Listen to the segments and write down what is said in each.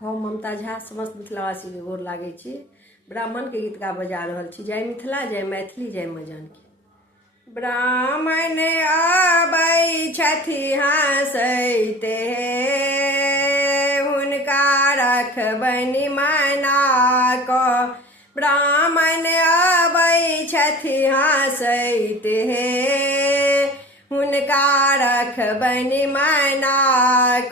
हम ममता झा समस्त मिथिलावासी के गोर लागै छी। ब्राह्मण के गीत गा बजा रहल छी। जय मिथिला, जय मैथिली, जय माँ जानकी। ब्राह्मण आबै छथि हँसैते, हुनका रखबनि मना कऽ। ब्राह्मण आबै छथि हँसैते, हुनका रखबनि मना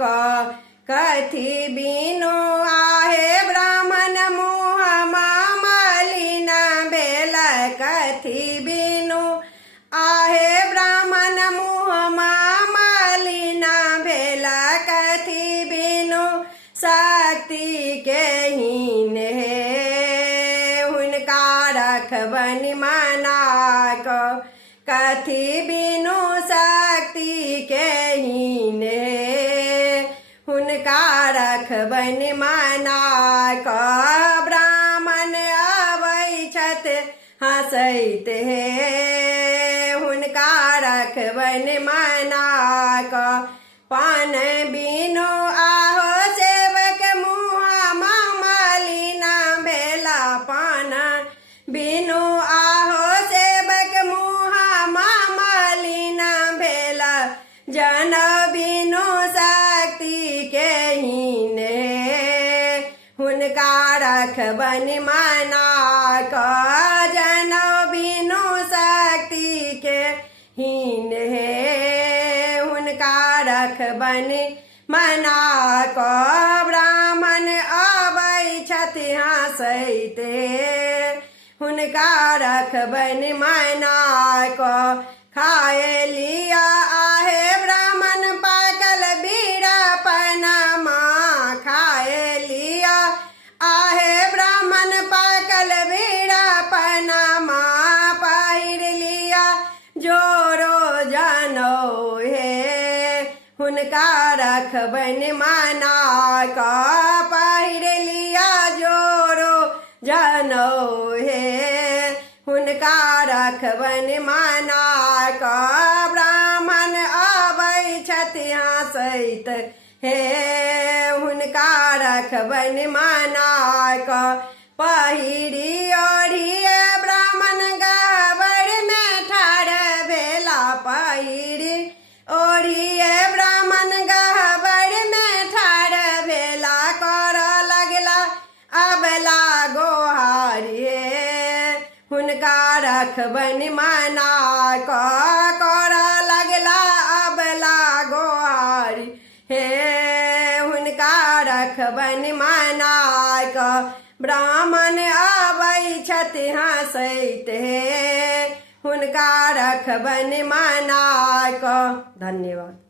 कऽ। कथी बिनु आहे ब्राह्मण मुँहमा मलिन भेल, कथी बिनु आहे ब्राह्मण मुँहमा मलिन भेल। कथी बिनु शक्ति के हीन हे, हुनका रखबनि मना कऽ। कथी बिनु शक्ति के हीन हे, हुनका रखबनि मना कऽ। ब्राह्मण आबै छथि हँसैते, हुनका रखबनि मना कऽ। पान बिनु आहो सेवक मुँहमा मलिन भेल, पान बिनु आहो सेवक मुँहमा मलिन भेल। जनऊ बिनु शक्ति के हीन हे, हुनका रखबनि मना कऽ। जनऊ बिनु शक्ति के हीन हे, हुनका रखबनि मना कऽ। ब्राह्मण आबै छथि हँसैते, हुनका रखबनि मना कऽ। खाए लिया आहे ब्राह्मण पाकल बीरापनमा, खाए लिया आहे ब्राह्मण पाकल बीरापनमा। पहिर लिया जोरो जनऊ हे, हुनका रखबनि मना कऽ। पहिर लिया जोरो जनऊ हे, हुनका रखबनि मना कऽ। ब्राह्मण आबै छथि हँसैते हे, हुनका रखबनि मना कऽ। पहिरी ओढ़िए ब्राह्मण गहबरमे ठाढ़ भेला, पहिरी ओढ़िए ब्राह्मण गहबरमे ठाढ़ भेला। करऽ लगला अबला गोहारी हे, हुनका रखबनि मना कऽ। करऽ लगला अबला गोहारी हे, हुनका रखबनि मना कऽ। ब्राह्मण आबै छथि हँसैते, हुनका रखबनि मना कऽ। धन्यवाद।